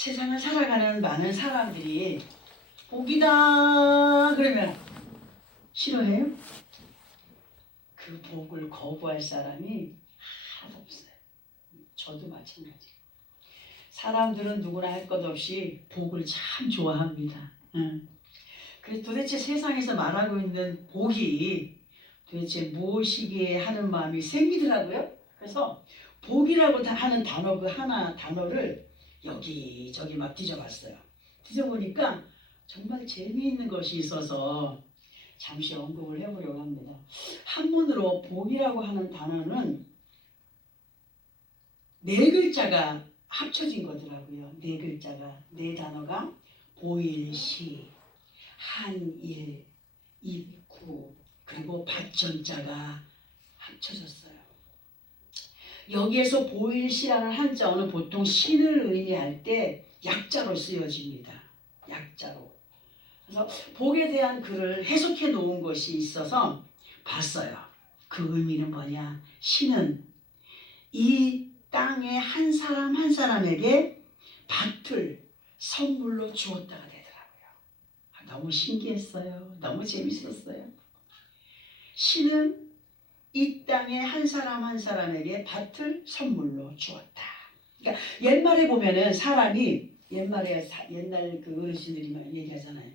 세상을 살아가는 많은 사람들이 복이다 그러면 싫어해요? 그 복을 거부할 사람이 하나도 없어요. 저도 마찬가지. 사람들은 누구나 할 것 없이 복을 참 좋아합니다. 그래서 도대체 세상에서 말하고 있는 복이 도대체 무엇이기에 하는 마음이 생기더라고요. 그래서 복이라고 하는 단어 그 하나 단어를 여기저기 막 뒤져봤어요. 뒤져보니까 정말 재미있는 것이 있어서 잠시 언급을 해보려고 합니다. 한문으로 복이라고 하는 단어는 네 글자가 합쳐진 거더라고요. 네 글자가, 네 단어가 보일시, 한일, 입구, 그리고 받전자가 합쳐졌어요. 여기에서 보일시라는 한자어는 보통 신을 의미할 때 약자로 쓰여집니다. 약자로. 그래서 복에 대한 글을 해석해 놓은 것이 있어서 봤어요. 그 의미는 뭐냐? 신은 이 땅의 한 사람 한 사람에게 밭을 선물로 주었다가 되더라고요. 너무 신기했어요. 너무 재밌었어요. 신은 이 땅의 한 사람 한 사람에게 밭을 선물로 주었다. 그러니까 옛말에 보면은 사람이 옛날 그 어르신들이 막 얘기하잖아요.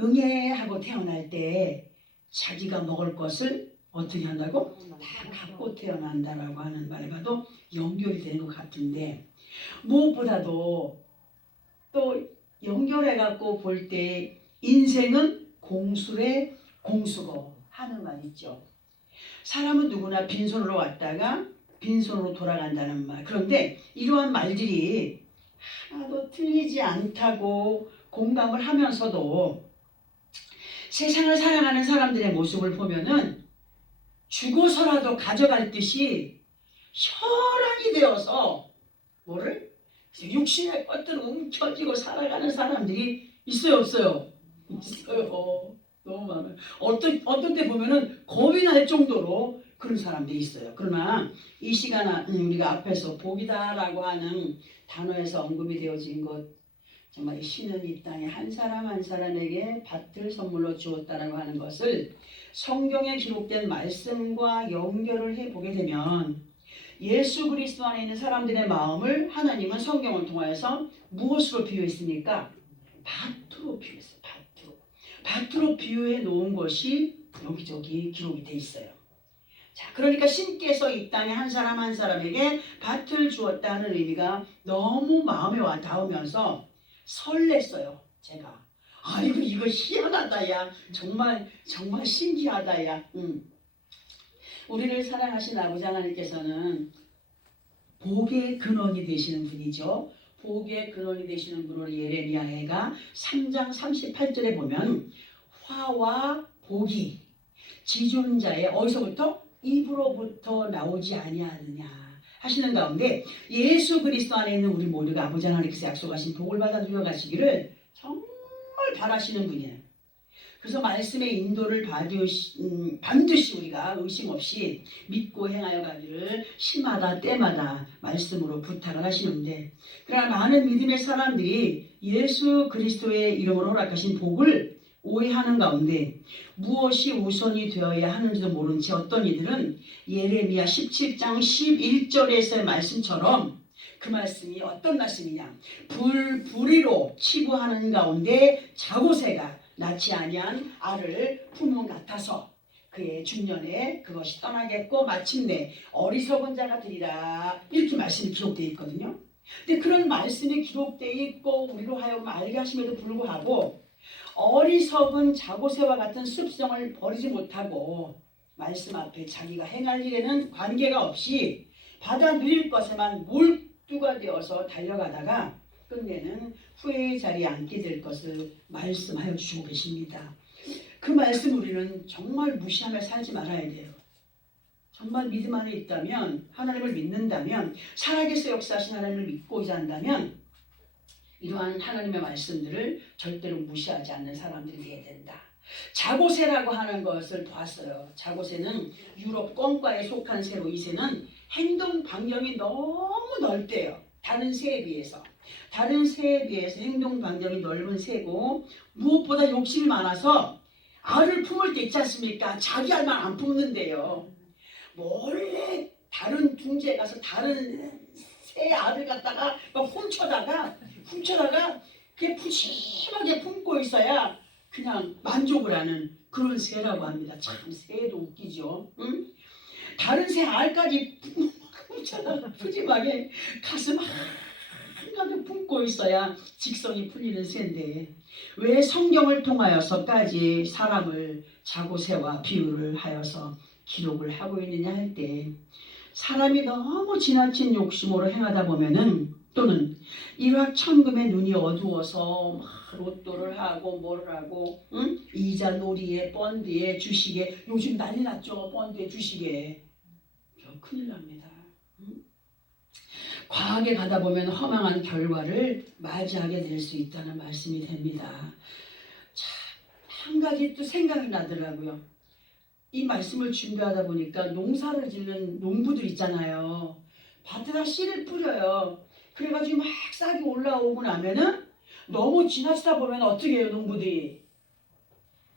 응애하고 태어날 때 자기가 먹을 것을 어떻게 한다고? 다 갖고 태어난다라고 하는 말에 봐도 연결이 되는 것 같은데, 무엇보다도 또 연결해갖고 볼 때 인생은 공수래 공수고 하는 말 있죠. 사람은 누구나 빈손으로 왔다가 빈손으로 돌아간다는 말. 그런데 이러한 말들이 하나도 틀리지 않다고 공감을 하면서도 세상을 살아가는 사람들의 모습을 보면은 죽어서라도 가져갈 듯이 혈안이 되어서 뭐를? 육신의 것들을 움켜쥐고 살아가는 사람들이 있어요, 없어요? 있어요. 너무 많아요. 어떤 때 보면은 겁이 날 정도로 그런 사람들이 있어요. 그러나 이 시간 우리가 앞에서 복이다라고 하는 단어에서 언급이 되어진 것, 정말 신은 이 땅에 한 사람 한 사람에게 밭을 선물로 주었다라고 하는 것을 성경에 기록된 말씀과 연결을 해보게 되면 예수 그리스도 안에 있는 사람들의 마음을 하나님은 성경을 통하여서 무엇으로 비유했습니까? 밭으로 비유했어요. 밭으로 비유해 놓은 것이 여기저기 기록이 돼 있어요. 자, 그러니까 신께서 이 땅에 한 사람 한 사람에게 밭을 주었다는 의미가 너무 마음에 와 닿으면서 설렜어요. 제가. 아이고 이거 희한하다 야. 정말 신기하다 야. 우리를 사랑하신 아버지 하나님께서는 복의 근원이 되시는 분이죠. 복의 근원이 되시는 분으로 예레미야가 3장 38절에 보면 화와 복이 지존자의 어디서부터? 입으로부터 나오지 아니하느냐 하시는 가운데 예수 그리스도 안에 있는 우리 모두가 아버지 하나님께서 약속하신 복을 받아 누려가시기를 정말 바라시는 분이에요. 그래서 말씀의 인도를 반드시 우리가 의심 없이 믿고 행하여 가기를 시마다 때마다 말씀으로 부탁을 하시는데, 그러나 많은 믿음의 사람들이 예수 그리스도의 이름으로 허락하신 복을 오해하는 가운데 무엇이 우선이 되어야 하는지도 모른 채 어떤 이들은 예레미야 17장 11절에서의 말씀처럼 그 말씀이 어떤 말씀이냐, 불의로 치부하는 가운데 자고새가 낳지 아니한 알을 품은 같아서 그의 중년에 그것이 떠나겠고 마침내 어리석은 자가 되리라, 이렇게 말씀이 기록되어 있거든요. 근데 그런 말씀이 기록되어 있고 우리로 하여금 알게 하심에도 불구하고 어리석은 자고새와 같은 습성을 버리지 못하고 말씀 앞에 자기가 행할 일에는 관계가 없이 받아 누릴 것에만 몰두가 되어서 달려가다가 끝내는 후회의 자리에 앉게 될 것을 말씀하여 주시고 계십니다. 그 말씀 우리는 정말 무시하며 살지 말아야 돼요. 정말 믿음 안에 있다면, 하나님을 믿는다면, 살아계셔 역사하신 하나님을 믿고자 한다면 이러한 하나님의 말씀들을 절대로 무시하지 않는 사람들이 되어야 된다. 자고새라고 하는 것을 보았어요. 자고새는 유럽 꿩과에 속한 새로, 이 새는 행동 반경이 너무 넓대요. 다른 새에 비해서. 다른 새에 비해서 행동 반경이 넓은 새고 무엇보다 욕심이 많아서 알을 품을 때 있지 않습니까? 자기 알만 안 품는데요. 몰래 다른 둥지에 가서 다른 새 알을 갖다가 막 훔쳐다가 그게 푸짐하게 품고 있어야 그냥 만족을 하는 그런 새라고 합니다. 참 새도 웃기죠. 응? 다른 새 알까지 훔쳐다가 푸짐하게 가슴 한가득 품고 있어야 직성이 풀리는 새인데 왜 성경을 통하여서까지 사람을 자고새와 비유를 하여서 기록을 하고 있느냐 할 때 사람이 너무 지나친 욕심으로 행하다 보면은 또는 일확천금에 눈이 어두워서 막 로또를 하고 뭘 하고 응? 이자 놀이에 펀드에 주식에 요즘 난리 났죠. 펀드에 주식에 큰일 납니다. 응? 과하게 가다 보면 허망한 결과를 맞이하게 될 수 있다는 말씀이 됩니다. 자, 한 가지 또 생각이 나더라고요. 이 말씀을 준비하다 보니까 농사를 짓는 농부들 있잖아요. 밭에다 씨를 뿌려요. 그래가지고 막 싹이 올라오고 나면은 너무 지나치다 보면 어떻게 해요, 농부들이?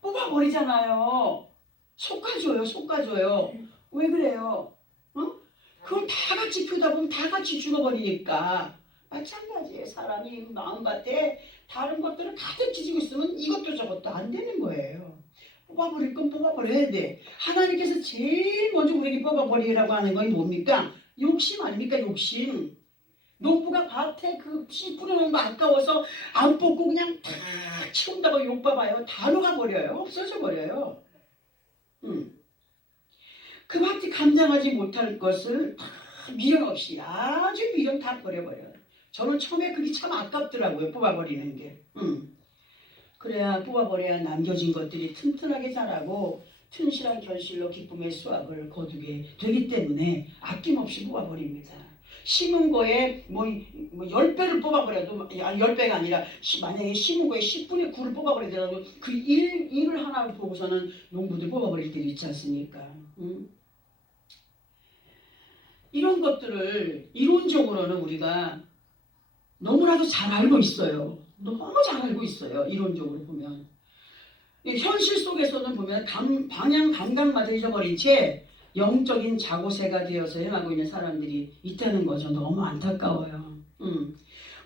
뽑아버리잖아요. 솎아줘요. 왜 그래요? 어? 그걸 다 같이 피우다 보면 다 같이 죽어버리니까. 마찬가지예요. 사람이 마음밭에 다른 것들을 가득 지지고 있으면 이것도 저것도 안 되는 거예요. 뽑아버릴 건 뽑아버려야 돼. 하나님께서 제일 먼저 우리에게 뽑아버리라고 하는 건 뭡니까? 욕심 아닙니까? 욕심. 농부가 밭에 그 씨 뿌려놓은 거 아까워서 안 뽑고 그냥 다 치운다고 욕봐봐요. 다 녹아버려요. 없어져 버려요. 그 밭이 감당하지 못할 것을 다 미련 없이 아주 미련 다 버려버려요. 저는 처음에 그게 참 아깝더라고요. 뽑아버리는 게. 그래야 뽑아버려야 남겨진 것들이 튼튼하게 자라고 튼실한 결실로 기쁨의 수확을 거두게 되기 때문에 아낌없이 뽑아버립니다. 심은 거에 뭐 10배를 뽑아버려도 10배가 아니라 만약에 심은 거에 10분의 9를 뽑아버리더라도 그 일을 하나를 보고서는 농부들 뽑아버릴 때도 있지 않습니까? 이런 것들을 이론적으로는 우리가 너무나도 잘 알고 있어요. 너무 잘 알고 있어요. 이론적으로 보면. 현실 속에서는 보면 방향 감각마저 잊어버린 채 영적인 자고새가 되어서 행하고 있는 사람들이 있다는 거죠. 너무 안타까워요.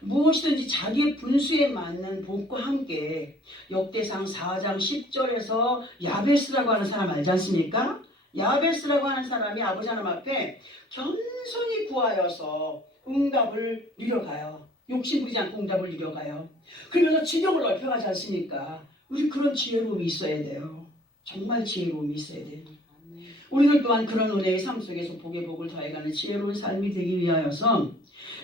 무엇이든지 자기의 분수에 맞는 복과 함께 역대상 4장 10절에서 야베스라고 하는 사람 알지 않습니까? 야베스라고 하는 사람이 아버지 하나님 앞에 겸손히 구하여서 응답을 누려가요. 욕심 부리지 않고 응답을 누려가요. 그러면서 지경을 넓혀가지 않습니까? 우리 그런 지혜로움이 있어야 돼요. 정말 지혜로움이 있어야 돼요. 우리들 또한 그런 은혜의 삶 속에서 복의 복을 더해가는 지혜로운 삶이 되기 위하여서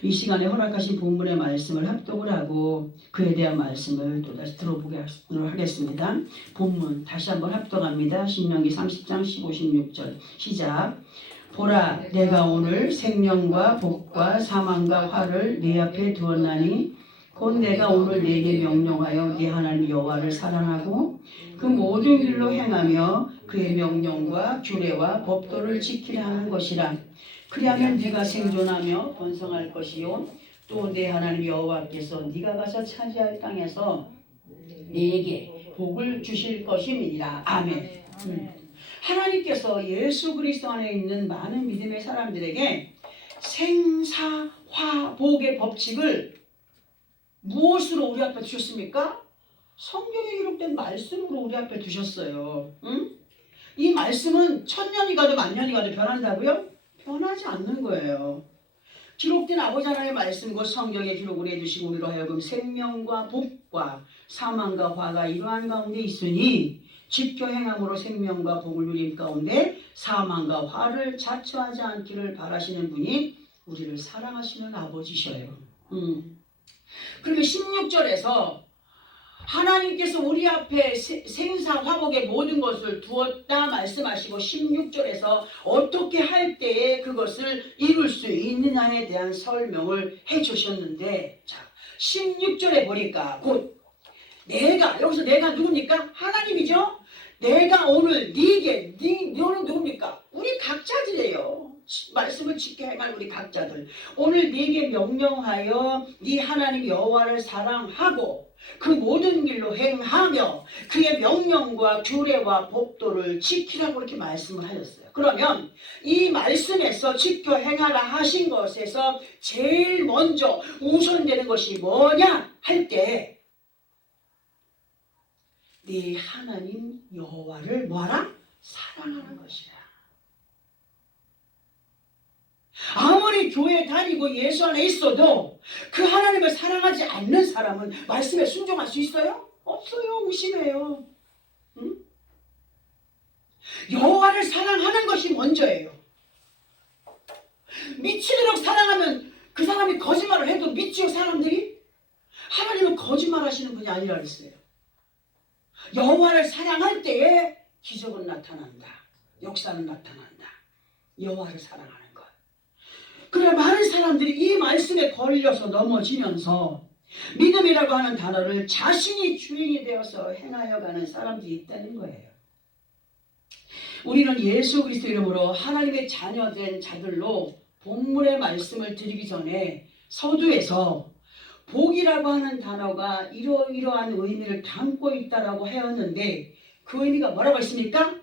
이 시간에 허락하신 본문의 말씀을 합독을 하고 그에 대한 말씀을 또다시 들어보도록 하겠습니다. 본문 다시 한번 합독합니다. 신명기 30장 15, 16절 시작. 보라, 내가 오늘 생명과 복과 사망과 화를 네 앞에 두었나니 곧 내가 오늘 네게 명령하여 네 하나님 여호와를 사랑하고 그 모든 길로 행하며 그의 명령과 규례와 법도를 지키려 하는 것이라. 그리하면 네가 생존하며 번성할 것이요 또 내 하나님 여호와께서 네가 가서 차지할 땅에서 네게 복을 주실 것임이니라. 아멘. 하나님께서 예수 그리스도 안에 있는 많은 믿음의 사람들에게 생사화복의 법칙을 무엇으로 우리 앞에 두셨습니까? 성경에 기록된 말씀으로 우리 앞에 두셨어요. 이 말씀은 1000년이 가도 10,000년이 가도 변한다고요? 변하지 않는 거예요. 기록된 아버지 하나님의 말씀 곧 성경에 기록을 해두시고 우리로 하여금 생명과 복과 사망과 화가 이러한 가운데 있으니 지켜 행함으로 생명과 복을 누림 가운데 사망과 화를 자처하지 않기를 바라시는 분이 우리를 사랑하시는 아버지셔요. 그러면 16절에서 하나님께서 우리 앞에 생사화복의 모든 것을 두었다 말씀하시고 16절에서 어떻게 할 때에 그것을 이룰 수 있느냐에 대한 설명을 해주셨는데, 자 16절에 보니까 곧 내가, 여기서 내가 누굽니까? 하나님이죠. 내가 오늘 너는 누굽니까? 우리 각자들이에요. 말씀을 지켜 행할 우리 각자들, 오늘 네게 명령하여 네 하나님 여호와를 사랑하고 그 모든 길로 행하며 그의 명령과 규례와 법도를 지키라고 이렇게 말씀을 하셨어요. 그러면 이 말씀에서 지켜 행하라 하신 것에서 제일 먼저 우선되는 것이 뭐냐 할 때 네 하나님 여호와를 뭐하라? 사랑하는 것이라. 아무리 교회 다니고 예수 안에 있어도 그 하나님을 사랑하지 않는 사람은 말씀에 순종할 수 있어요? 없어요. 무심해요. 응? 여호와를 사랑하는 것이 먼저예요. 미치도록 사랑하면 그 사람이 거짓말을 해도 믿지요 사람들이? 하나님은 거짓말하시는 분이 아니라 그랬어요. 여호와를 사랑할 때에 기적은 나타난다. 역사는 나타난다. 여호와를 사랑하는 것. 그래 많은 사람들이 이 말씀에 걸려서 넘어지면서 믿음이라고 하는 단어를 자신이 주인이 되어서 행하여 가는 사람들이 있다는 거예요. 우리는 예수 그리스도 이름으로 하나님의 자녀된 자들로 본문의 말씀을 드리기 전에 서두에서 복이라고 하는 단어가 이러이러한 의미를 담고 있다라고 하였는데 그 의미가 뭐라고 했습니까?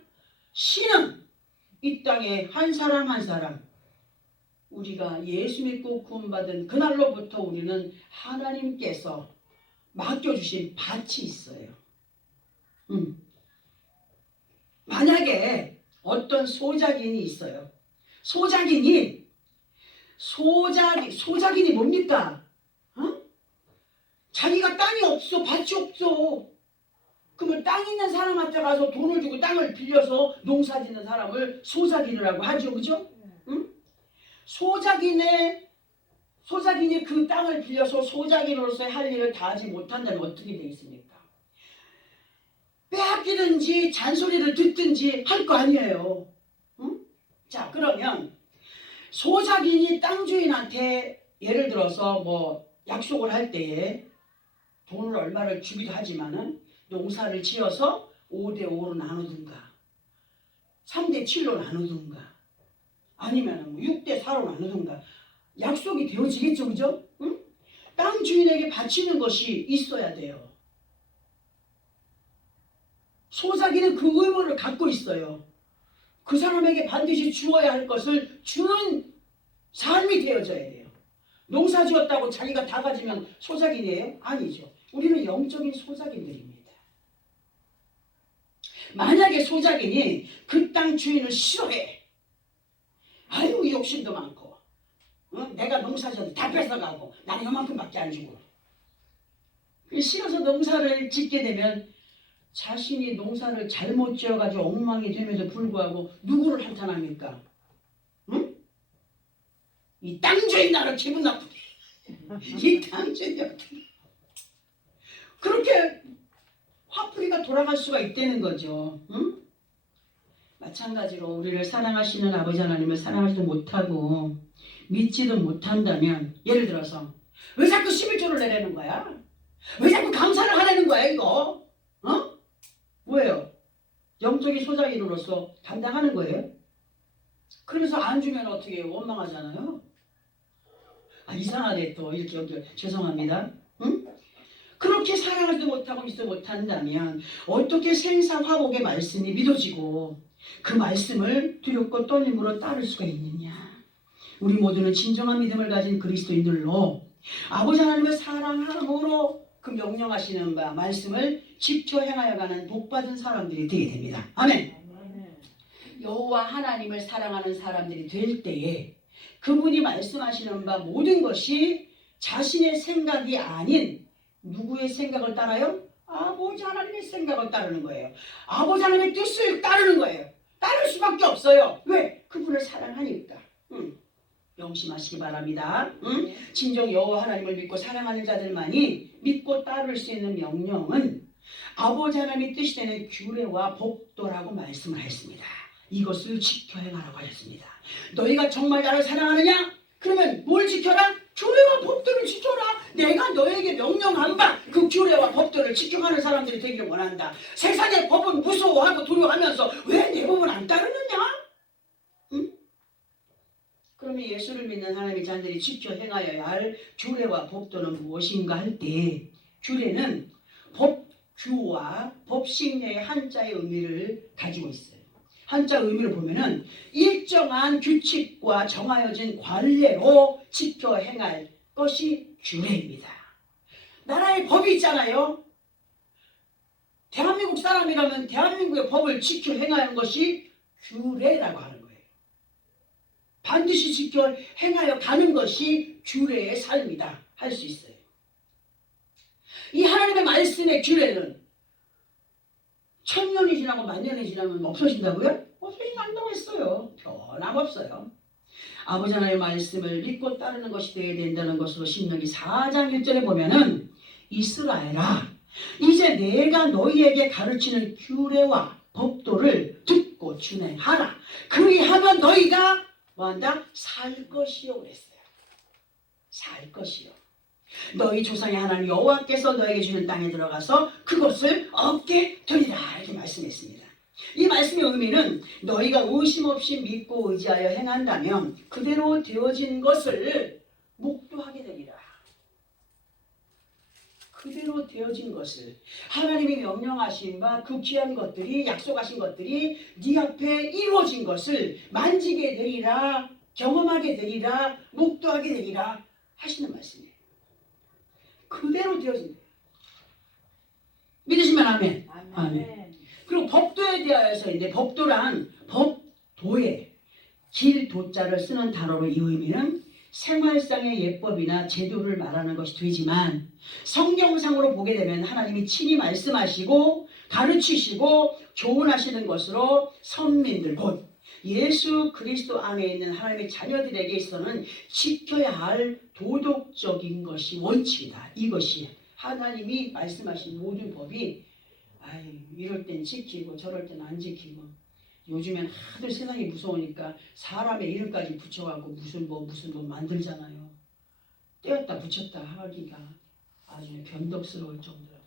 신은 이 땅에 한 사람 한 사람 우리가 예수 믿고 구원받은 그날로부터 우리는 하나님께서 맡겨주신 밭이 있어요. 만약에 어떤 소작인이 있어요. 소작인이 뭡니까? 자기가 땅이 없어, 밭이 없어. 그러면 땅 있는 사람한테 가서 돈을 주고 땅을 빌려서 농사 짓는 사람을 소작인이라고 하죠. 그죠? 응? 소작인이 그 땅을 빌려서 소작인으로서의 할 일을 다 하지 못한다면 어떻게 되겠습니까? 빼앗기든지 잔소리를 듣든지 할 거 아니에요. 응? 자, 그러면 소작인이 땅 주인한테 예를 들어서 뭐 약속을 할 때에 돈을 얼마를 주기도 하지만은 농사를 지어서 5대5로 나누든가 3대7로 나누든가 아니면 6대4로 나누든가 약속이 되어지겠죠. 그죠? 응? 땅 주인에게 바치는 것이 있어야 돼요. 소작이는 그 의무를 갖고 있어요. 그 사람에게 반드시 주어야 할 것을 주는 삶이 되어져야 돼요. 농사 지었다고 자기가 다 가지면 소작인이에요? 아니죠. 우리는 영적인 소작인들입니다. 만약에 소작인이 그 땅 주인을 싫어해. 아유 욕심도 많고 내가 농사 지어도 다 뺏어가고 나는 요만큼밖에 안 주고 싫어서 농사를 짓게 되면 자신이 농사를 잘못 지어가지고 엉망이 됨에도 불구하고 누구를 한탄합니까? 응? 이 땅 주인 나를 기분 나쁘게 이 땅 주인이 어떻게 그렇게 화풀이가 돌아갈 수가 있다는 거죠. 응? 마찬가지로 우리를 사랑하시는 아버지 하나님을 사랑하지도 못하고 믿지도 못한다면 예를 들어서 왜 자꾸 11조를 내라는 거야? 왜 자꾸 감사를 하라는 거야 이거? 뭐예요? 영적인 소작인으로서 감당하는 거예요? 그래서 안 주면 어떻게 해요? 원망하잖아요. 이상하네 또 이렇게 연결 죄송합니다. 응? 그렇게 사랑하지도 못하고 믿지도 못한다면 어떻게 생사화복의 말씀이 믿어지고 그 말씀을 두렵고 떨림으로 따를 수가 있느냐. 우리 모두는 진정한 믿음을 가진 그리스도인들로 아버지 하나님을 사랑함으로 그 명령하시는 바 말씀을 지켜 행하여가는 복받은 사람들이 되게 됩니다. 아멘. 여호와 하나님을 사랑하는 사람들이 될 때에 그분이 말씀하시는 바 모든 것이 자신의 생각이 아닌 누구의 생각을 따라요? 아버지 하나님의 생각을 따르는 거예요. 아버지 하나님의 뜻을 따르는 거예요. 따를 수밖에 없어요. 왜? 그분을 사랑하니까. 명심하시기 바랍니다. 진정 여호와 하나님을 믿고 사랑하는 자들만이 믿고 따를 수 있는 명령은 아버지 하나님의 뜻이 되는 규례와 법도라고 말씀을 했습니다. 이것을 지켜 행하라고 하셨습니다. 너희가 정말 나를 사랑하느냐? 그러면 뭘 지켜라? 규례와 법도를 지켜라. 내가 너에게 명령한 바 그 규례와 법도를 지켜가는 사람들이 되기를 원한다. 세상의 법은 무서워하고 두려워하면서 왜 내 법을 안 따르느냐? 응? 그러면 예수를 믿는 하나님의 자녀들이 지켜 행하여야 할 규례와 법도는 무엇인가 할 때 규례는 법규와 법식례의 한자의 의미를 가지고 있어요. 한자 의미를 보면은 일정한 규칙과 정하여진 관례로 지켜 행할 것이 규례입니다. 나라의 법이 있잖아요. 대한민국 사람이라면 대한민국의 법을 지켜 행하는 것이 규례라고 하는 거예요. 반드시 지켜 행하여 가는 것이 규례의 삶이다 할 수 있어요. 이 하나님의 말씀의 규례는 1000년이 지나고 10,000년이 지나면 없어진다고요? 없어지지 않는다고 했어요. 변함없어요. 아버지 하나님의 말씀을 믿고 따르는 것이 되어야 된다는 것으로 신명기 4장 1절에 보면은 이스라엘아 이제 내가 너희에게 가르치는 규례와 법도를 듣고 준행하라. 그리하면 너희가 뭐한다? 살 것이요 그랬어요. 살 것이요. 너희 조상의 하나님 여호와께서 너에게 주는 땅에 들어가서 그것을 얻게 되리라 이렇게 말씀했습니다. 이 말씀의 의미는 너희가 의심 없이 믿고 의지하여 행한다면 그대로 되어진 것을 목도하게 되리라. 그대로 되어진 것을 하나님이 명령하신 바 그 귀한 것들이 약속하신 것들이 네 앞에 이루어진 것을 만지게 되리라 경험하게 되리라 목도하게 되리라 하시는 말씀이에요. 그대로 되어진 거예요. 믿으시면 아멘. 아멘. 그리고 법도에 대하여서인데 법도란 법도에 길도자를 쓰는 단어로 이 의미는 생활상의 예법이나 제도를 말하는 것이 되지만 성경상으로 보게 되면 하나님이 친히 말씀하시고 가르치시고 교훈하시는 것으로 선민들 곧 예수 그리스도 안에 있는 하나님의 자녀들에게 있어서는 지켜야 할 도덕적인 것이 원칙이다. 이것이 하나님이 말씀하신 모든 법이 이럴 땐 지키고 저럴 땐 안 지키고 요즘엔 하도 세상이 무서우니까 사람의 이름까지 붙여갖고 무슨 뭐 만들잖아요. 떼었다 붙였다 하기가 아주 변덕스러울 정도로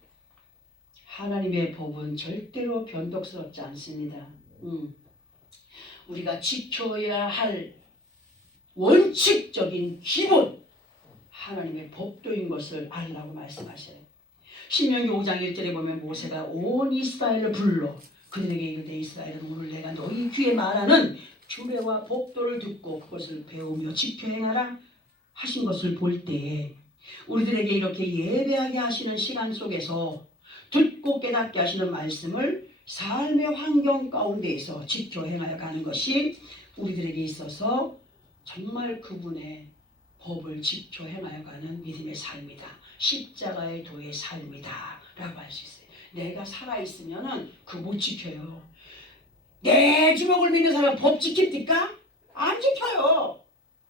하나님의 법은 절대로 변덕스럽지 않습니다. 우리가 지켜야 할 원칙적인 기본 하나님의 법도인 것을 알라고 말씀하셔요. 신명기 5장 1절에 보면 모세가 온 이스라엘을 불러 그들에게 이르되 이스라엘은 오늘 내가 너희 귀에 말하는 규례와 법도를 듣고 그것을 배우며 지켜 행하라 하신 것을 볼 때에 우리들에게 이렇게 예배하게 하시는 시간 속에서 듣고 깨닫게 하시는 말씀을 삶의 환경 가운데에서 지켜 행하여 가는 것이 우리들에게 있어서 정말 그분의 법을 지켜 행하여 가는 믿음의 삶이다. 십자가의 도의 삶이다 라고 할 수 있어요. 내가 살아있으면 그 못 지켜요. 내 주먹을 믿는 사람 법 지킵니까? 안 지켜요.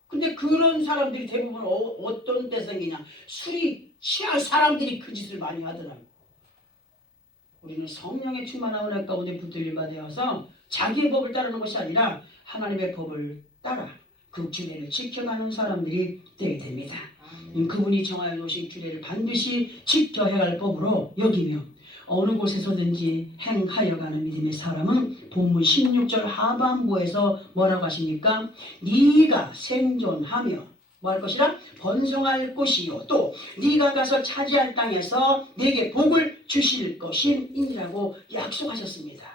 근데 그런 사람들이 대부분 어떤 때 생기냐? 술이 취할 사람들이 그 짓을 많이 하더라고요. 우리는 성령의 충만한 은혜 가운데 붙들림 받아서 자기의 법을 따르는 것이 아니라 하나님의 법을 따라 그 규례를 지켜가는 사람들이 되게 됩니다. 그분이 정하여 놓으신 규례를 반드시 지켜 행할 법으로 여기며 어느 곳에서든지 행하여 가는 믿음의 사람은 본문 16절 하반부에서 뭐라고 하십니까? 네가 생존하며 뭐 할 것이라? 번성할 것이요 또 네가 가서 차지할 땅에서 네게 복을 주실 것임이라고 약속하셨습니다.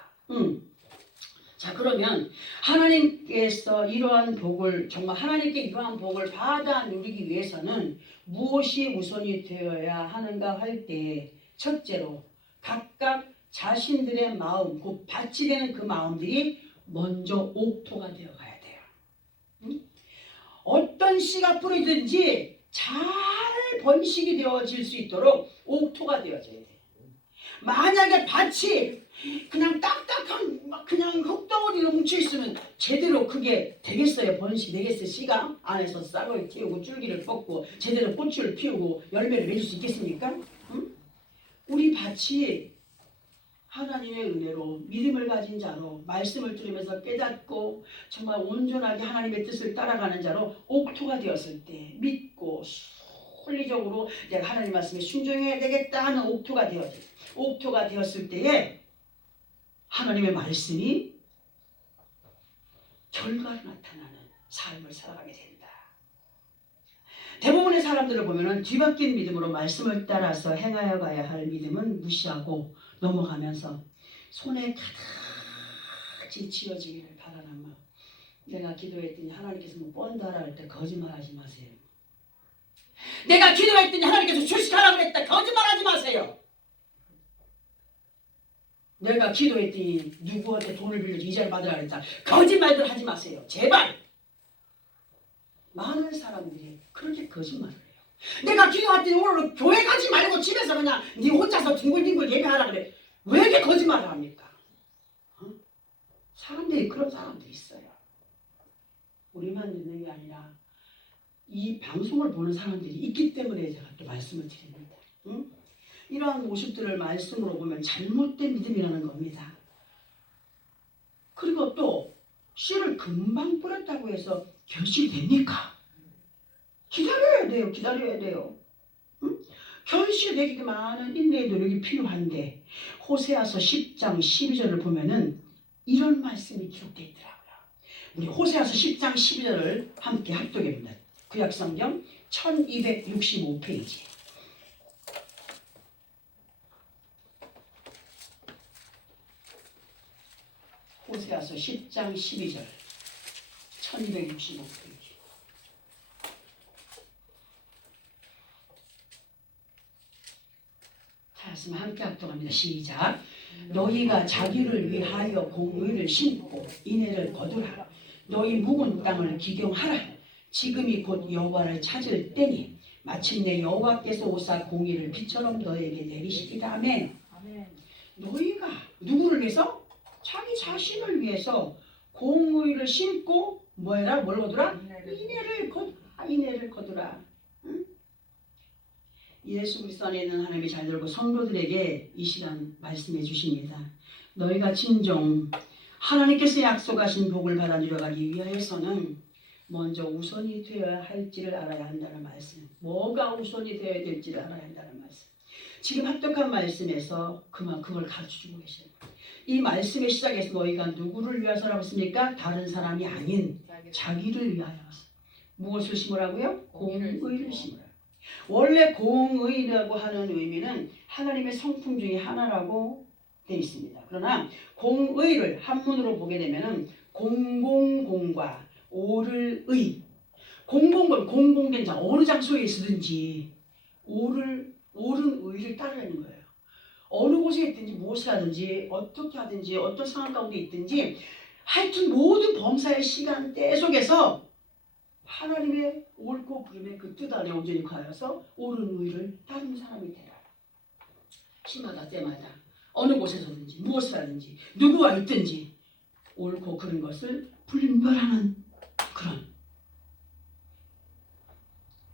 자 그러면 하나님께서 이러한 복을 정말 하나님께 이러한 복을 받아 누리기 위해서는 무엇이 우선이 되어야 하는가 할 때 첫째로 각각 자신들의 마음 곧 밭이 되는 그 마음들이 먼저 옥토가 되어 가야 돼요. 어떤 씨가 뿌리든지 잘 번식이 되어질 수 있도록 옥토가 되어져야 돼요. 만약에 밭이 그냥 딱딱한 그냥 흙덩어리로 뭉쳐있으면 제대로 그게 되겠어요? 번식이 되겠어요? 씨가 안에서 싹을 틔우고 줄기를 뻗고 제대로 꽃을 피우고 열매를 맺을 수 있겠습니까? 우리 밭이 하나님의 은혜로 믿음을 가진 자로 말씀을 들으면서 깨닫고 정말 온전하게 하나님의 뜻을 따라가는 자로 옥토가 되었을 때 믿고 논리적으로 내가 하나님 말씀에 순종해야 되겠다 하는 옥토가 되었을 때에 하나님의 말씀이 결과로 나타나는 삶을 살아가게 된다. 대부분의 사람들을 보면은 뒤바뀐 믿음으로 말씀을 따라서 행하여 가야 할 믿음은 무시하고 넘어가면서 손에 가득히 쥐어지기를 바라나마. 내가 기도했더니 하나님께서 뭐 뻔다라 할 때 거짓말하지 마세요. 내가 기도했더니 하나님께서 주식하라 그랬다 거짓말하지 마세요. 내가 기도했더니 누구한테 돈을 빌려서 이자를 받으라 그랬다 거짓말들 하지 마세요. 제발. 많은 사람들이 그렇게 거짓말을 해요. 내가 기도했더니 오늘 교회 가지 말고 집에서 그냥 네 혼자서 뒹굴뒹굴 예배하라 그래. 왜 이렇게 거짓말을 합니까? 사람들이 그런 사람들이 있어요. 우리만 있는 게 아니라 이 방송을 보는 사람들이 있기 때문에 제가 또 말씀을 드립니다. 응? 이러한 모습들을 말씀으로 보면 잘못된 믿음이라는 겁니다. 그리고 또 씨를 금방 뿌렸다고 해서 결실이 됩니까? 기다려야 돼요. 기다려야 돼요. 응? 결실되기 많은 인내의 노력이 필요한데 호세아서 10장 12절을 보면은 이런 말씀이 기록되어 있더라고요. 우리 호세아서 10장 12절을 함께 합독해봅니다. 구약성경 1265페이지. 호세아서 10장 12절 1265페이지. 말씀 함께 합독합니다. 시작. 너희가 자기를 위하여 공의를 심고 인애를 거두라. 너희 묵은 땅을 기경하라. 지금이 곧 여호와를 찾을 때니 마침내 여호와께서 오사 공의를 비처럼 너에게 내리시리라. 아멘. 너희가 누구를 위해서? 자기 자신을 위해서 공의를 심고 뭐해라? 뭘 거두라? 인애를 거두라. 응? 예수 그리스도 안에 있는 하나님의 자녀들과 성도들에게 이 시간 말씀해 주십니다. 너희가 진정 하나님께서 약속하신 복을 받아 누려가기 위하여서는 먼저 우선이 되어야 할지를 알아야 한다는 말씀. 뭐가 우선이 되어야 될지를 알아야 한다는 말씀. 지금 합독한 말씀에서 그걸 가르쳐주고 계셔요. 이 말씀의 시작에서 너희가 누구를 위해서라고 했습니까? 다른 사람이 아닌 자기를 위하여. 무엇을 심으라고요? 공의를 심으라. 원래 공의라고 하는 의미는 하나님의 성품 중에 하나라고 되어 있습니다. 그러나 공의를 한문으로 보게 되면 공공공과 옳을 의. 공공은 공공된 자 어느 장소에 있든지 옳은 의를 따르는 거예요. 어느 곳에 있든지 무엇을 하든지 어떻게 하든지 어떤 상황 가운데 있든지 하여튼 모든 범사의 시간대 속에서 하나님의 옳고 그름의 그 뜻 안에 온전히 거하여서 옳은 의를 따르는 사람이 되라. 시마다 때마다 어느 곳에서든지 무엇을 하든지 누구와 있든지 옳고 그른 것을 분별하는 그런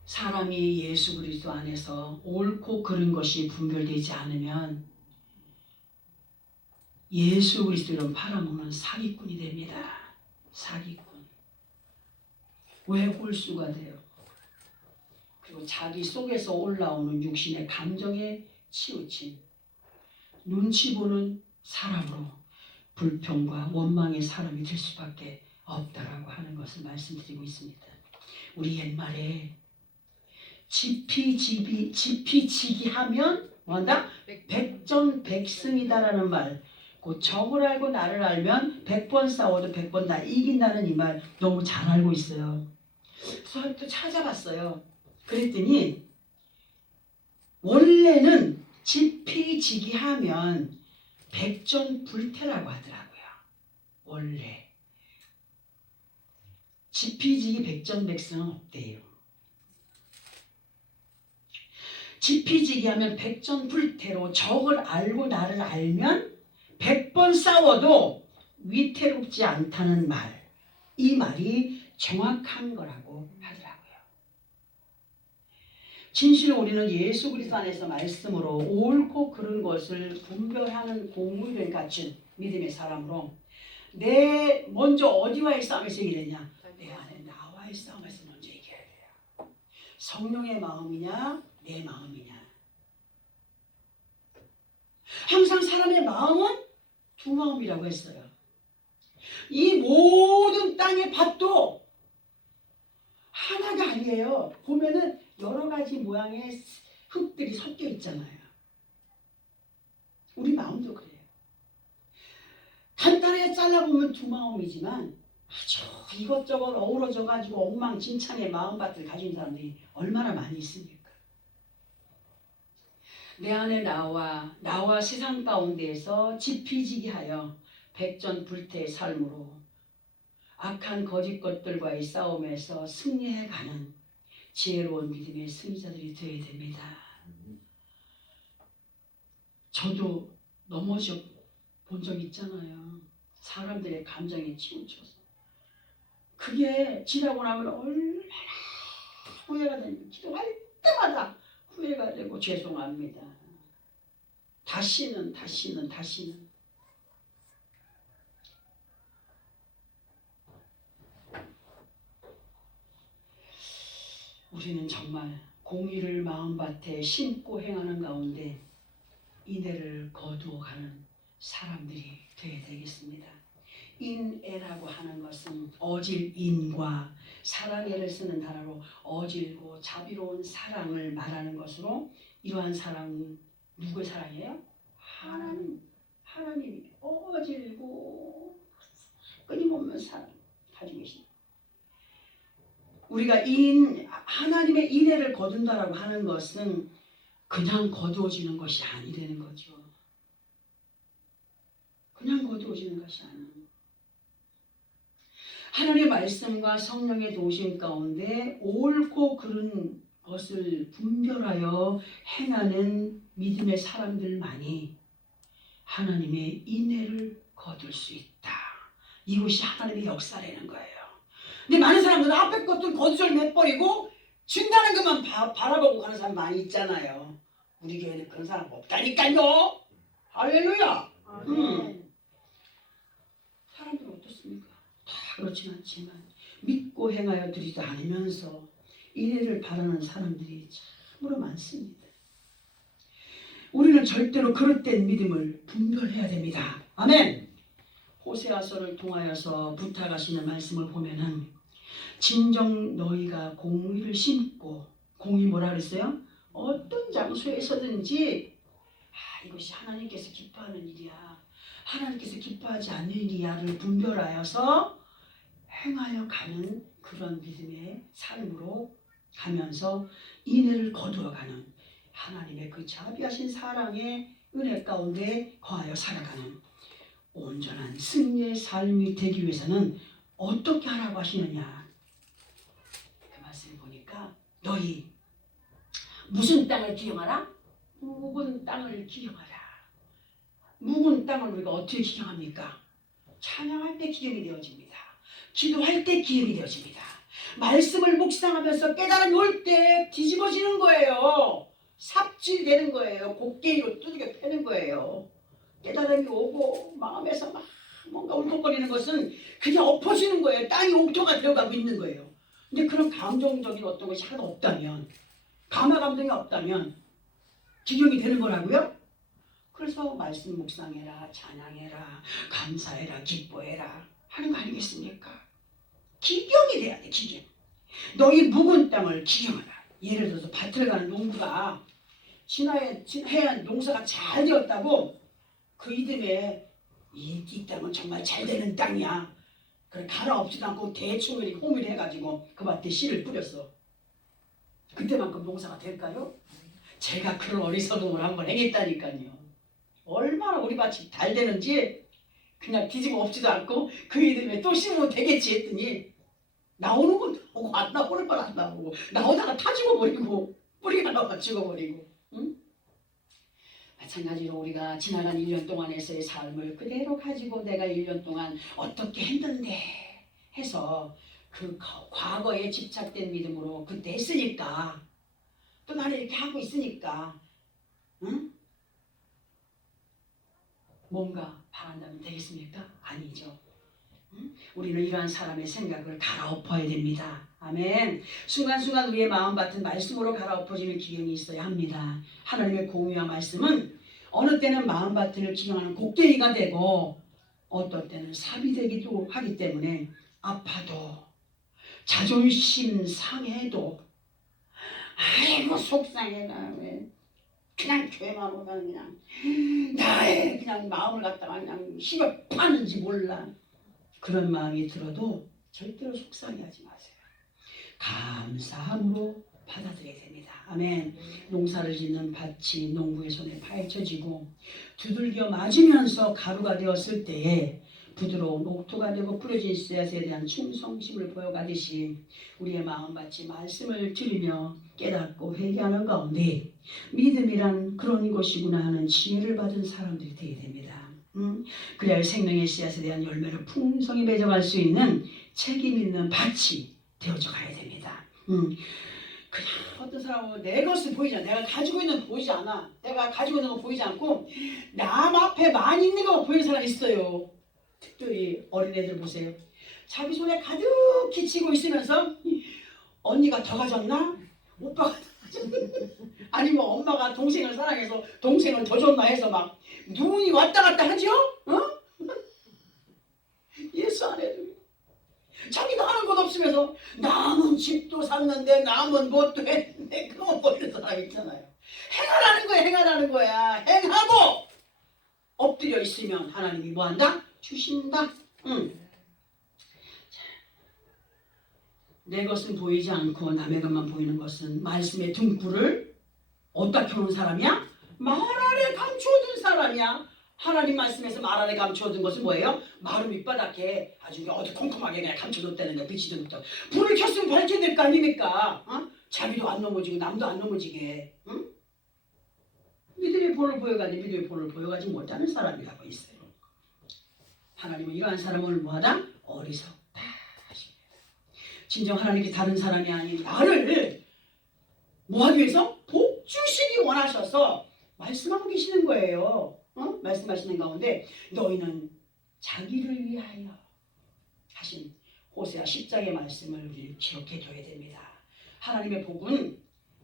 사람이 예수 그리스도 안에서 옳고 그른 것이 분별되지 않으면 예수 그리스도를 팔아먹는 사기꾼이 됩니다. 사기꾼. 왜 홀수가 돼요? 그리고 자기 속에서 올라오는 육신의 감정에 치우친 눈치 보는 사람으로 불평과 원망의 사람이 될 수밖에 없다라고 하는 것을 말씀드리고 있습니다. 우리 옛말에 지피지기하면 뭐한다? 백전백승이다라는 말. 그 적을 알고 나를 알면 100번 싸워도 100번 다 이긴다는 이 말 너무 잘 알고 있어요. 그래서 또 찾아봤어요. 그랬더니 원래는 지피지기하면 백전불태라고 하더라고요. 원래 지피지기 백전백승은 없대요. 지피지기하면 백전불태로 적을 알고 나를 알면 100번 싸워도 위태롭지 않다는 말. 이 말이 정확한 거라고 하더라고요. 진실로 우리는 예수 그리스도 안에서 말씀으로 옳고 그른 것을 분별하는 공의를 갖춘 믿음의 사람으로 내 먼저 어디와의 싸움에서 이기느냐? 내 안에 나와의 싸움에서 먼저 이겨야 돼요. 성령의 마음이냐? 내 마음이냐? 항상 사람의 마음은 두 마음이라고 했어요. 이 모든 땅의 밭도 하나가 아니에요. 보면은 여러 가지 모양의 흙들이 섞여 있잖아요. 우리 마음도 그래요. 간단하게 잘라보면 두 마음이지만 아주 이것저것 어우러져 가지고 엉망진창의 마음밭을 가진 사람들이 얼마나 많이 있습니까? 내 안에 나와 세상 가운데에서 지피지기하여 백전불태의 삶으로 악한 거짓 것들과의 싸움에서 승리해가는 지혜로운 믿음의 승리자들이 되어야 됩니다. 저도 넘어져 본 적 있잖아요. 사람들의 감정에 치우쳐서. 그게 지나고 나면 얼마나 후회가 되는, 기도할 때마다 후회가 되고 죄송합니다. 다시는. 우리는 정말 공의를 마음밭에 심고 행하는 가운데 인애를 거두어가는 사람들이 되어야 되겠습니다. 인애라고 하는 것은 어질 인과 사랑애를 쓰는 단어로 어질고 자비로운 사랑을 말하는 것으로, 이러한 사랑은 누구의 사랑이에요? 하나님이 어질고 끊임없는 사랑 가지고 계십니다. 우리가 하나님의 인애를 거둔다라고 하는 것은 그냥 거두어지는 것이 아니라는 거죠. 그냥 거두어지는 것이 아니에요. 하나님의 말씀과 성령의 도우심 가운데 옳고 그른 것을 분별하여 행하는 믿음의 사람들만이 하나님의 인애를 거둘 수 있다. 이것이 하나님의 역사라는 거예요. 근데 많은 사람들은 앞에 것들 거두절매버리고 준다는 것만 바라보고 가는 사람 많이 있잖아요. 우리 교회는 그런 사람 없다니까요. 할렐루야. 사람들은 어떻습니까? 다 그렇진 않지만 믿고 행하여 드리지 않으면서 인애를 바라는 사람들이 참으로 많습니다. 우리는 절대로 그릇된 믿음을 분별해야 됩니다. 아멘. 호세아서를 통하여서 부탁하시는 말씀을 보면은 진정 너희가 공의를 심고, 공의 뭐라 그랬어요? 어떤 장소에서든지 이것이 하나님께서 기뻐하는 일이야, 하나님께서 기뻐하지 않는 일이야를 분별하여서 행하여 가는 그런 믿음의 삶으로 가면서 인애를 거두어가는 하나님의 그 자비하신 사랑의 은혜 가운데 거하여 살아가는 온전한 승리의 삶이 되기 위해서는 어떻게 하라고 하시느냐. 그 말씀을 보니까 너희 무슨 땅을 기경하라? 묵은 땅을 기경하라. 묵은 땅을 우리가 어떻게 기경합니까? 찬양할 때 기경이 되어집니다. 기도할 때 기경이 되어집니다. 말씀을 묵상하면서 깨달음이 올 때 뒤집어지는 거예요. 삽질되는 거예요. 곡괭이로 두들겨 패는 거예요. 깨달음이 오고 마음에서 막 뭔가 울컥거리는 것은 그냥 엎어지는 거예요. 땅이 옥토가 되어가고 있는 거예요. 근데 그런 감정적인 어떤 것이 하나도 없다면, 감화 감정이 없다면 기경이 되는 거라고요? 그래서 말씀 묵상해라, 찬양해라, 감사해라, 기뻐해라 하는 거 아니겠습니까? 기경이 돼야 돼. 기경. 너희 묵은 땅을 기경하라. 예를 들어서 밭을 가는 농부가 지나해 농사가 잘 되었다고 그 이듬해 이 땅은 정말 잘 되는 땅이야. 그래 갈아엎지도 않고 대충 이렇게 호밀 해가지고 그 밭에 씨를 뿌렸어. 그때만큼 농사가 될까요? 제가 그런 어리석음을 한번 행했다니까요. 얼마나 우리 밭이 잘 되는지 그냥 뒤집어 엎지도 않고 그 이듬해 또 심으면 되겠지 했더니 나오는 건 나오고 안 나오는 건 안 나오고, 나오다가 타 죽어버리고 뿌리가 나와 죽어버리고. 응? 마찬가지로 우리가 지나간 1년 동안에서의 삶을 그대로 가지고 내가 1년 동안 어떻게 했는데 해서 그 과거에 집착된 믿음으로 그때 했으니까 또 나는 이렇게 하고 있으니까 응? 뭔가 바란다면 되겠습니까? 아니죠. 응? 우리는 이러한 사람의 생각을 갈아엎어야 됩니다. 아멘. 순간순간 우리의 마음밭은 말씀으로 갈아엎어지는 기경이 있어야 합니다. 하나님의 공의와 말씀은 어느 때는 마음밭을 기경하는 곡괭이가 되고 어떤 때는 삽이 되기도 하기 때문에 아파도 자존심 상해도 아이고 속상해. 나 왜 그냥 교회만 오면 그냥 나의 그냥 마음을 갖다가 그냥 힘을 파는지 몰라. 그런 마음이 들어도 절대로 속상해하지 마세요. 감사함으로 받아들여야 됩니다. 아멘. 농사를 짓는 밭이 농부의 손에 파헤쳐지고 두들겨 맞으면서 가루가 되었을 때에 부드러운 옥토가 되고 뿌려진 씨앗에 대한 충성심을 보여가듯이 우리의 마음밭이 말씀을 들으며 깨닫고 회개하는 가운데 믿음이란 그런 것이구나 하는 지혜를 받은 사람들이 되어야 됩니다. 그래야 생명의 씨앗에 대한 열매를 풍성히 맺어갈 수 있는 책임 있는 밭이 되어져 가야 됩니다. 그냥 어떤 사람은 내 것을 보이지 않아. 내가 가지고 있는 거 보이지 않아. 내가 가지고 있는 거 보이지 않고 남 앞에 많이 있는 거 보이는 사람이 있어요. 특별히 어린애들 보세요. 자기 손에 가득히 쥐고 있으면서 언니가 더 가졌나? 오빠가 더 가졌나? 아니면 엄마가 동생을 사랑해서 동생을 더 줬나 해서 막 눈이 왔다 갔다 하죠? 예수 안 해도 자기도 하는 것 없으면서 남은 집도 샀는데 남은 것도 했는데 그거 버리는 사람 있잖아요. 행하라는 거야. 행하라는 거야. 행하고 엎드려 있으면 하나님이 뭐한다? 주신다. 내 것은 보이지 않고 남의 것만 보이는 것은 말씀의 등불을 어디다 켜놓은 사람이야? 말 아래 감추어둔 사람이야. 하나님 말씀에서 말 아래 감추어둔 것은 뭐예요? 마루 밑바닥에 아주 어두컴컴하게 그냥 감춰놓다는 거. 빛이 들었다. 불을 켰으면 밝혀야 될 거 아닙니까? 자기도 안 넘어지고 남도 안 넘어지게. 믿음의 본을 보여가지 믿음의 본을 보여가지 못하는 사람이라고 있어요. 하나님은 이러한 사람을 뭐하다? 어리석다 하십니다. 진정 하나님께 다른 사람이 아닌 나를 뭐하기 위해서? 복 주시기 원하셔서 말씀하고 계시는 거예요. 말씀하시는 가운데 너희는 자기를 위하여 하신 호세아 10장의 말씀을 우리 기억해 둬야 됩니다. 하나님의 복은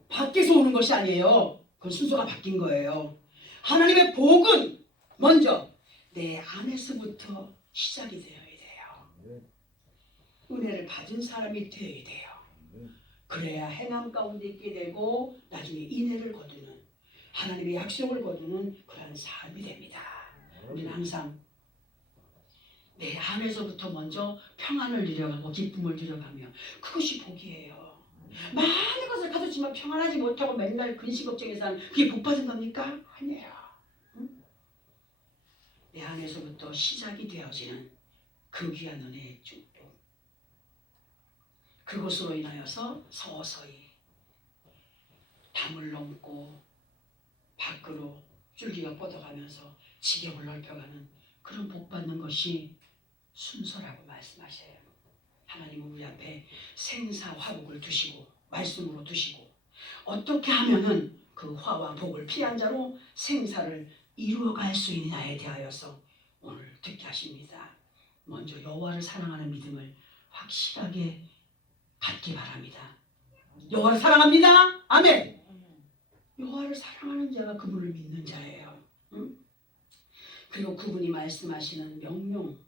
밖에서 오는 것이 아니에요. 그건 순서가 바뀐 거예요. 하나님의 복은 먼저 내 안에서부터 시작이 되어야 돼요. 은혜를 받은 사람이 되어야 돼요. 그래야 행함 가운데 있게 되고 나중에 인애를 거두는 하나님의 약속을 거두는 그런 삶이 됩니다. 우리는 항상 내 안에서부터 먼저 평안을 누려가고 기쁨을 누려가며 그것이 복이에요. 많은 것을 가졌지만 평안하지 못하고 맨날 근심 걱정에 사는 그게 복 받은 겁니까? 아니에요. 내 안에서부터 시작이 되어지는 그 귀한 은혜의 축복. 그것으로 인하여서 서서히 담을 넘고 밖으로 줄기가 뻗어가면서 지경을 넓혀가는 그런 복 받는 것이 순서라고 말씀하셔요. 하나님은 우리 앞에 생사 화복을 두시고 말씀으로 두시고 어떻게 하면은 그 화와 복을 피한 자로 생사를 이루어갈 수 있느냐에 대하여서 오늘 듣게 하십니다. 먼저 여호와를 사랑하는 믿음을 확실하게 갖기 바랍니다. 여호와를 사랑합니다. 아멘. 여호와를 사랑하는 자가 그분을 믿는 자예요. 그리고 그분이 말씀하시는 명령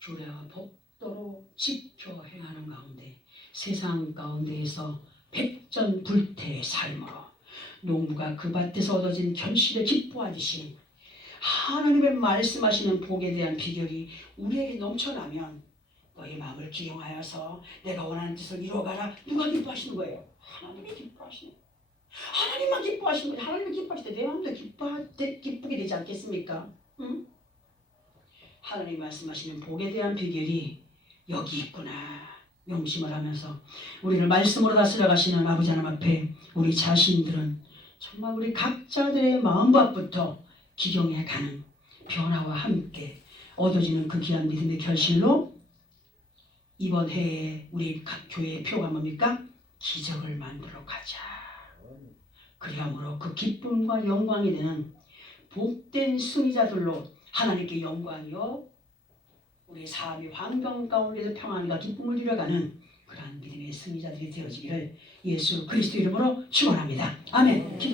규례와 법도로 지켜 행하는 가운데 세상 가운데에서 백전불태의 삶으로 농부가 그 밭에서 얻어진 결실을 기뻐하듯이 하나님의 말씀하시는 복에 대한 비결이 우리에게 넘쳐나면 너희 마음을 기용하여서 내가 원하는 뜻을 이루어가라. 누가 기뻐하시는 거예요? 하나님이 기뻐하시는 거예요. 하나님만 기뻐하시는 거예요. 하나님이 기뻐하실 때 내 마음도 기쁘게 되지 않겠습니까? 응? 하나님 말씀하시는 복에 대한 비결이 여기 있구나 명심을 하면서 우리를 말씀으로 다스려 가시는 아버지 하나님 앞에 우리 자신들은 정말 우리 각자들의 마음밭부터 기경해 가는 변화와 함께 얻어지는 그 귀한 믿음의 결실로 이번 해에 우리 각 교회의 표가 뭡니까? 기적을 만들어 가자. 그리함으로 그 기쁨과 영광이 되는 복된 승리자들로 하나님께 영광이요 우리 삶의 환경 가운데서 평안과 기쁨을 누려가는 그러한 믿음의 승리자들이 되어지기를 예수 그리스도 이름으로 축원합니다. 아멘. 기도합니다.